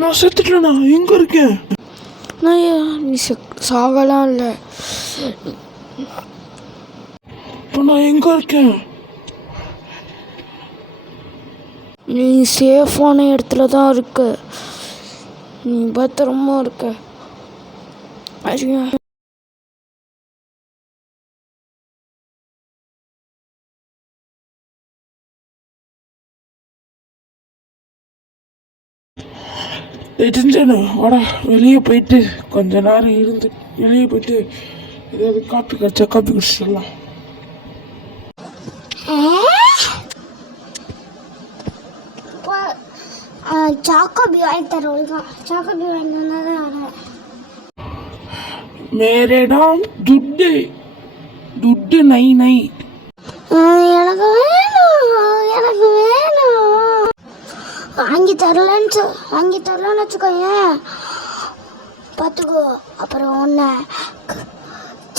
நான் செத்துட்டேண்ணா. எங்கே இருக்கேன் நான்? நீ சாகலாம் இல்லை. இப்போ நான் எங்கே இருக்கேன்? நீ சேஃபான இடத்துல தான் இருக்க. நீ பத்திரமா இருக்க. தெரிஞ்சேன்னு வாடா, வெளியே போயிட்டு கொஞ்ச நேரம் இருந்து வெளியே போயிட்டு ஏதாவது காப்பி கிடச்சா காப்பி குடிச்சிடலாம். சாக்கோபி வாங்கி தருவோம். சாக்கோபி வாங்கினா தான் வரேன். मेरे नाम दुड्डे दुड्डे नहीं नहीं. எனக்கு வேணும் வாங்கி தரலன்னு வச்சுக்கோயேன், பார்த்துக்கோ. அப்புறம் உன்னை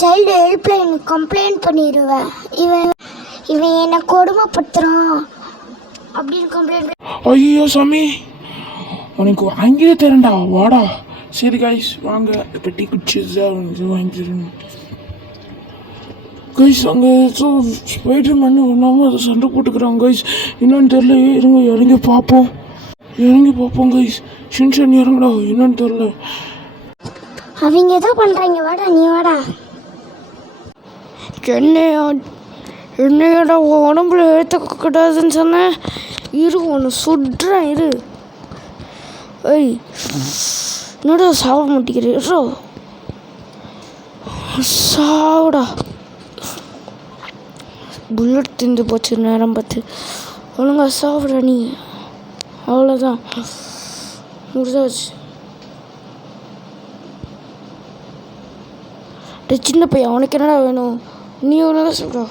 சைல்டு ஹெல்ப்லைன் கம்ப்ளைண்ட் பண்ணிடுவேன். இவன் என்னை கொடுமைப்படுத்துகிறான் அப்படின்னு கம்ப்ளைண்ட். ஐயோ சாமி, உனக்கு வாங்கியே தரேன்டா, வாடா. சரி கைஸ் வாங்க, இப்போ டீ குடிச்சா வாங்கிக்கிறேன் கைஸ். அங்கே ஸ்பைடர்மேன் ஒன்றாமல் அதை சண்டை போட்டுக்கிறாங்க கைஸ். என்னன்னு தெரில. இறங்கி பார்ப்போம் கைஸ். ஷின்சான் இறங்கடா, என்னன்னு தெரில. அவங்க ஏதோ பண்ணுறாங்க. வாடா, நீ வாடா. என்னையோட உடம்புல ஏற்றக்கூடாதுன்னு சொன்னேன். ஒன்று சுடுறேன் இரு. ஏய், என்னடா சாப்பிட மாட்டேங்கிறீரோ? சாவுடா. புல்லட் திந்து போச்சு நேரம் பார்த்து. ஒழுங்கா சாப்பிட்ற நீ. அவ்வளோதான், முடிஞ்சாச்சு. சின்ன பையன், அவனுக்கு என்னடா வேணும்? நீ ஒழுங்கா சொல்கிறா.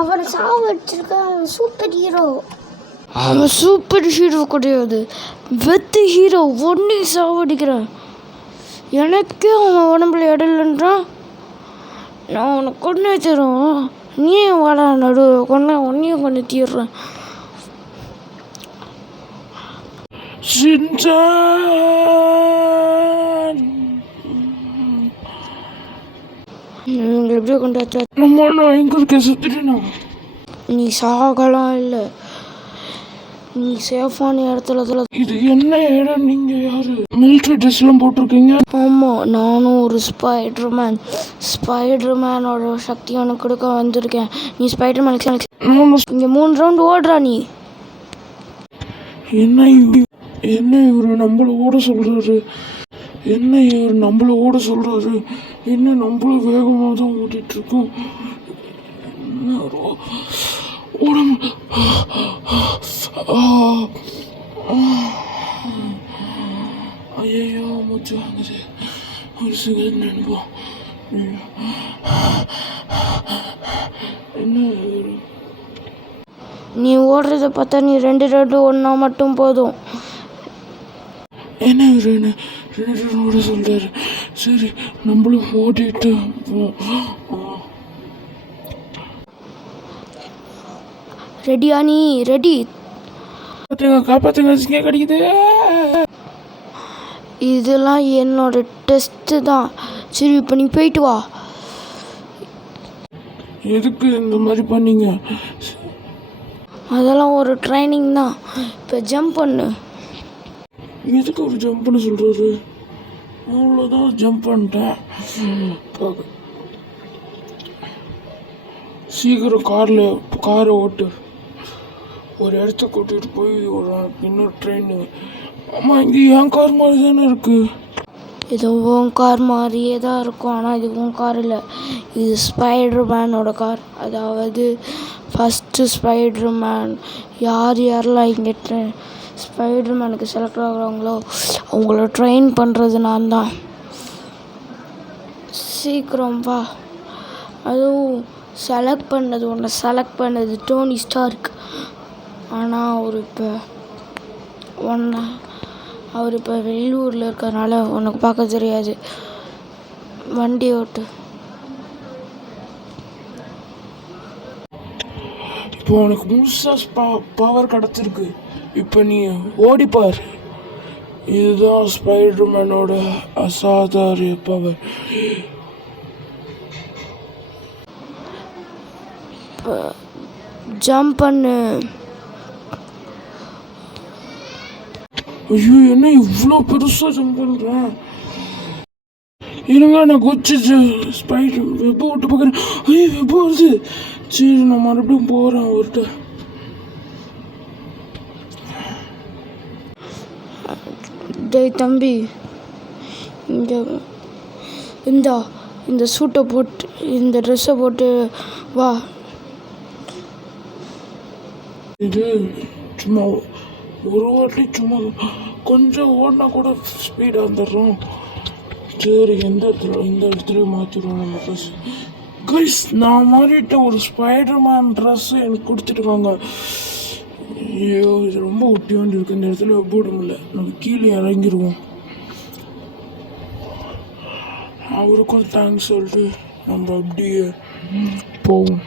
அவனை சாவு வச்சிருக்க. அவன் சூப்பர் ஹீரோ. அவன் சூப்பர் ஹீரோ கிடையாது, வெத்து ஹீரோ. ஒன்னி சாவடிக்கிறான். எனக்கே அவன் உடம்புல இடலன்றான். நான் அவனை கொண்டு தரோம். நீயும் வாடா நடு கொண்டு ஒன்னையும் கொண்டு தீர்றேன். இவங்களை எப்படியோ கொண்டாச்சா? நம்ம எங்கே இருக்க சுற்றிட்டு நீ சாகலாம் இல்லை, நீ சேஃபான இடத்துல. இது என்ன இடம்? நீங்கள் யாரு? மிலிட்ரி ட்ரெஸ்லாம் போட்டிருக்கீங்க. ஆமாம், நானும் ஒரு ஸ்பைடர்மேனோட சக்தி உனக்கு கொடுக்க வந்திருக்கேன். நீ ஸ்பைடர்மேன் இங்கே 3 ரவுண்டு ஓடுறா நீ. என்ன இவர் நம்மள ஓட சொல்கிறாரு? என்ன நம்மளும் வேகமாக தான் ஓட்டிகிட்ருக்கோம். உடம்பு ஐயோ மூச்சு வாங்குது. ஒரு சிகரெட் நினைப்போம். என்ன நீ ஓடுறத பார்த்தா நீ 2 ரவுண்டு ஒன்றா மட்டும் போதும். என்ன 2 ஓட சொல்கிறாரு? சரி, நம்மளும் ஓட்டிட்டு ரெடியா? நீ ரெடி? காப்பாற்றுங்க, சிங்க கிடைக்குது. இதெல்லாம் என்னோட டெஸ்ட்டு தான். சரி, இப்போ நீ போயிட்டு வா. எதுக்கு இந்த மாதிரி பண்ணீங்க? அதெல்லாம் ஒரு ட்ரைனிங் தான். இப்போ ஜம்ப் பண்ணு. எதுக்கு ஒரு ஜம்ப் பண்ண சொல்கிறாரு? அவ்வளோதான், ஜம்ப் பண்ணிட்டேன். சீக்கிரம் காரை ஓட்டு. ஒரு இடத்த கூட்டிகிட்டு போய் இன்னொரு ட்ரெயின். ஆமாம், இங்கே என் கார் மாதிரி தானே இருக்குது. இது உன் கார் மாதிரியே தான் இருக்கும், ஆனால் இது உன் கார் இல்லை. இது ஸ்பைடர்மேனோட கார். அதாவது ஃபஸ்ட்டு ஸ்பைடர்மேன் யாரெல்லாம் இங்கே ஸ்பைடர்மேனுக்கு செலக்ட் ஆகுறாங்களோ அவங்கள ட்ரெயின் பண்ணுறது நான் தான். சீக்கிரம் வா. அதுவும் உன்னை செலக்ட் பண்ணது டோனி ஸ்டார்க். ஆனால் அவர் இப்போ வெளியூரில் இருக்கிறதுனால உனக்கு பார்க்க தெரியாது. வண்டி ஓட்டு. இப்போ உனக்கு முழுசாக பவர் கிடச்சிருக்கு. இப்போ நீ ஓடிப்பார். இதுதான் ஸ்பைடர்மேனோட அசாதாரிய பவர். ஜம்ப் பண்ணு. ஐயோ, என்ன இவ்வளோ பெருசாக ஜம்ப் பண்ணுறேன்? இருங்க, நான் குச்சிச்சு ஸ்பைடர் வெப்ப விட்டு பார்க்குறேன். ஐயோ, வெப்ப வருது. சரி, நான் மறுபடியும் போகிறேன் அவர்கிட்ட. டேய் தம்பி, இங்கே இந்த சூட்டை போட்டு இந்த ட்ரெஸ்ஸை போட்டு வா. இது சும்மா ஒரு வாட்டி சும்மா கொஞ்சம் ஓடினா கூட ஸ்பீடாக வந்துடுறோம். சரி, இந்த இடத்துல மாற்றிடுவோம் நம்ம ட்ரெஸ். கைஸ், நான் மாறிட்ட ஒரு ஸ்பைடர்மேன் ட்ரெஸ்ஸு எனக்கு கொடுத்துட்டு வாங்க. ஐயோ, இது ரொம்ப ஒட்டி வேண்டி இருக்கு. இந்த இடத்துல போட முடியல. நம்ம கீழே இறங்கிடுவோம். அவருக்கும் தேங்க்ஸ் சொல்லிட்டு நம்ம அப்படியே போவோம்.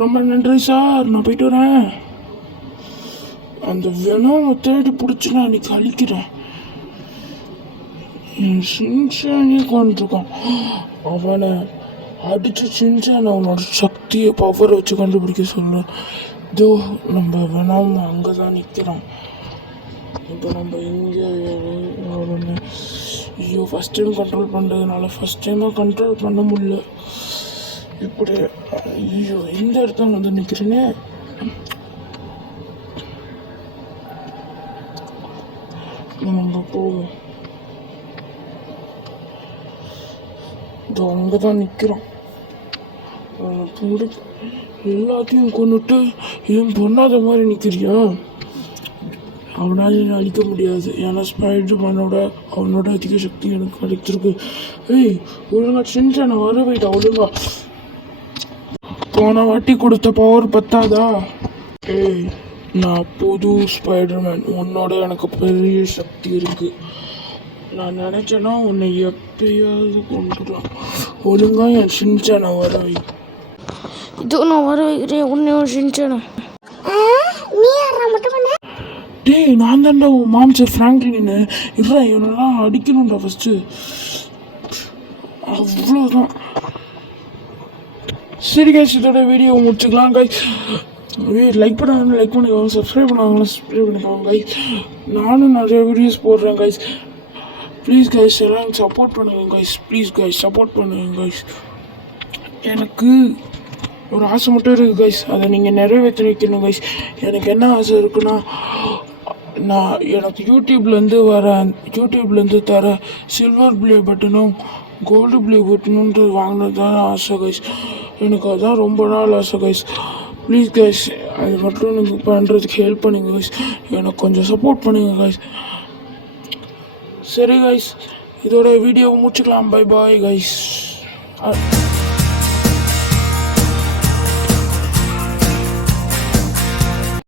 ரொம்ப நன்றி சார், நான் போயிட்டு வரேன். அந்த வெனம் தேடி பிடிச்சி நான் இன்னைக்கு அழிக்கிறேன். சின்சானே கொண்டிருக்கான். அவனை அடிச்சு சின்சான் அவனோட சக்தியை பவரை வச்சு கண்டுபிடிக்க சொல்ல. இதோ நம்ம வெனம் அங்கே தான் நிற்கிறான். இப்போ நம்ம இங்கே ஐயோ, ஃபஸ்ட் டைம் கண்ட்ரோல் பண்ணுறதுனால ஃபஸ்ட் டைமாக கண்ட்ரோல் பண்ண முடியல. இப்படி ஐயோ, இந்த இடத்துல வந்து நிற்கிறேனே. நம்ம போவோம். அங்கே தான் நிற்கிறான். எல்லாத்தையும் கொண்டுட்டு ஏன் பொண்ணாத மாதிரி நிற்கிறியா? அவனால் என்ன அழிக்க முடியாது. ஏன்னா ஸ்பைடர்மேனோட அவனோட அதிக சக்தி எனக்கு கிடைச்சிருக்கு. ஏய், ஒழுங்கா சின்சானை வர போயிட்டா. ஒழுங்கா போன வாட்டி கொடுத்த பவர் பத்தாதா? ஏய், நான் புது ஸ்பைடர்மேன். உன்னோட எனக்கு பெரிய சக்தி இருக்கு. நான் நினச்சேன்னா உன்னை எப்பயாவது கொண்டுடலாம். ஒழுங்கா என் சின்சானை வர வை. இதோ நான் வர வைக்கிறேன் உன்னையும் சின்சானை. நீ யாரா மட்டும் பண்ண? டேய், நான் தான்டா உன் மாம்ச ஃப்ராங்க்லின்னு. இல்லை, இவனெல்லாம் அடிக்கணும்டா ஃபஸ்ட்டு. அவ்வளோதான். சரி கைஸ், இதோட வீடியோ முடிச்சுக்கலாம் கைஸ். லைக் பண்ணாங்க, லைக் பண்ணிக்கோங்க. சப்ஸ்கிரைப் பண்ணாங்கன்னா சப்ஸ்கிரைப் பண்ணிக்கோங்க கைஸ். நானும் நிறைய வீடியோஸ் போடுறேன் கைஸ். ப்ளீஸ் கைஸ், எல்லாம் சப்போர்ட் பண்ணுங்க கைஸ். ப்ளீஸ் கைஸ், சப்போர்ட் பண்ணுங்க கைஸ். எனக்கு ஒரு ஆசை மட்டும் இருக்குது கைஸ். அதை நீங்கள் நிறைவேற்றி வைக்கணும் கைஸ். எனக்கு என்ன ஆசை இருக்குன்னா, எனக்கு யூடியூப்லேருந்து தர சில்வர் ப்ளே பட்டனும் கோல்டு ப்ளே பட்டனுன்ட்டு வாங்கினது தான் ஆசை கைஸ். எனக்கு அதுதான் ரொம்ப நாள் ஆசை கைஸ். ப்ளீஸ் கைஸ், அது மட்டும் நீங்கள் பண்ணுறதுக்கு ஹெல்ப் பண்ணுங்க கைஸ். எனக்கு கொஞ்சம் சப்போர்ட் பண்ணுங்க கைஸ். சரி கைஸ், இதோட வீடியோவை முடிச்சுக்கலாம். Bye bye guys.